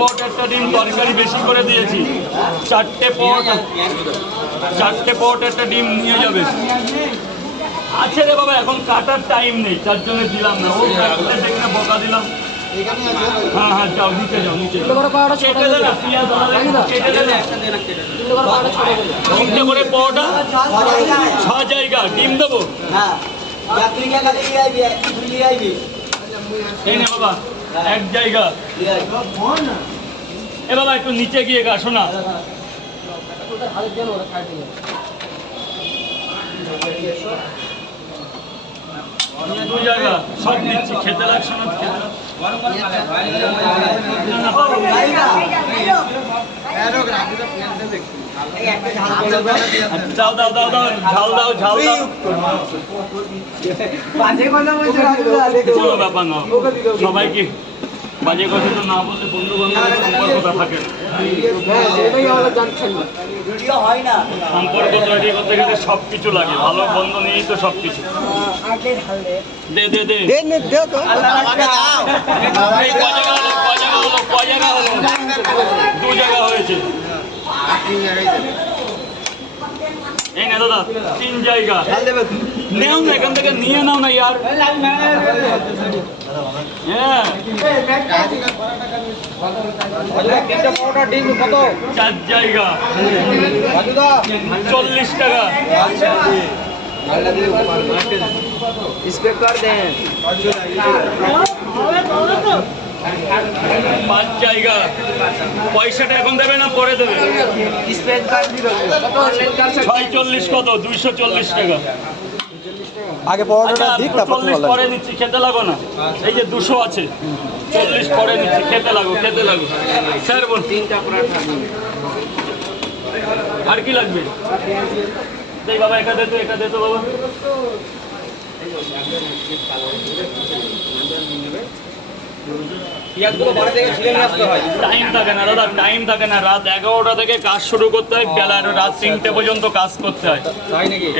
পট একটা ডিম তরকারি বেশি করে দিয়েছি। চারটে পট একটা ডিম নিয়ে যাবে। আছে রে বাবা, এখন কাটার টাইম নেই, তার জন্য দিলাম না। ও দেখে বকা দিলাম। হ্যাঁ হ্যাঁ, যাও নিচে যাও, নিচে কেটে দে না, পেঁয়াজ কেটে দে না। 3টে করে পরোটা, 6 জায়গা ডিম দেবো। এই না বাবা, 1 জায়গা। এ বাবা একটু নিচে গিয়ে আসো না। 2 জায়গা সব দিচ্ছি, খেতে লাগছে না? দাও দাও দাও দাও, ঝাল দাও, ঝাল দাও। কোনো ব্যাপার না, সবাইকে বাজে কথা তো না বললে বন্ধু বান্ধবের সম্পর্কটা থাকে। সম্পর্ক তৈরি করতে গেলে সব কিছু লাগে, ভালো বন্ধু নিয়েই তো সব কিছু। দে দে দে, 2 জায়গা হয়েছে। এই না দাদা, 3 জায়গা নেও না, এখান থেকে নিয়ে নাও না ইয়ার। হ্যাঁ, 4 জায়গা 40 টাকা। 5 জায়গা। পয়সাটা এখন দেবে না পরে দেবে? 46 কত? 240 টাকা। আগে পরোটাটা দিক, তারপর 40 পরে নিচ্ছি, খেতে লাগো না। এই যে 200 আছে, 40 পরে নিচ্ছি, খেতে লাগো, খেতে লাগো। স্যার বল, 3টা পরোটা আর কি লাগবে? দেই বাবা, একা দে তো, একা দে তো বাবা। টাইম থাকে না দাদা, টাইম থাকে না। রাত 11টা থেকে কাজ শুরু করতে হয়, বেলা রাত 3টে পর্যন্ত কাজ করতে হয়।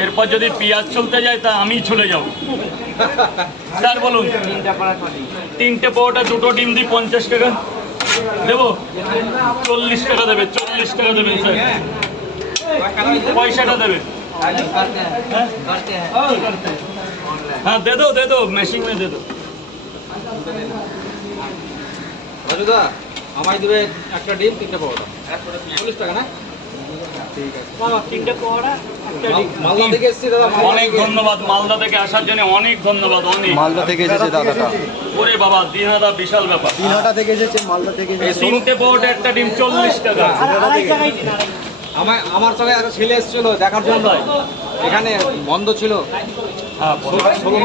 এরপর যদি পেঁয়াজ চলতে যায় তা আমি চলে যাব। স্যার বলুন, 3টে পরোটা, 2টো ডিম দিই, 50 টাকা দেবো? 40 টাকা দেবে, 40 টাকা দেবেন স্যার। পয়সাটা দেবে? হ্যাঁ দে দো, দে দো, মেশিন মে দে দো। রাজুদা, আমায় দেবে একটা ডিম, 3টে পরোটা, 40 টাকা না? ঠিক আছে বাবা, 3টে পরোটা, একটা ডিম। মালদা থেকে এসেছি দাদা। অনেক ধন্যবাদ, মালদা থেকে আসার জন্য অনেক ধন্যবাদ। অনেক মালদা থেকে এসেছে দাদাটা। ওরে বাবা, দিনহাটা বিশাল ব্যাপার। দিনহাটা থেকে এসেছে, মালদা থেকে এসেছে। 3টে পরোটা, একটা ডিম, 40 টাকা। আমার সঙ্গে একটা ছেলে এসেছিল দেখার জন্য, এখানে বন্ধ ছিল। হ্যাঁ, ষোলো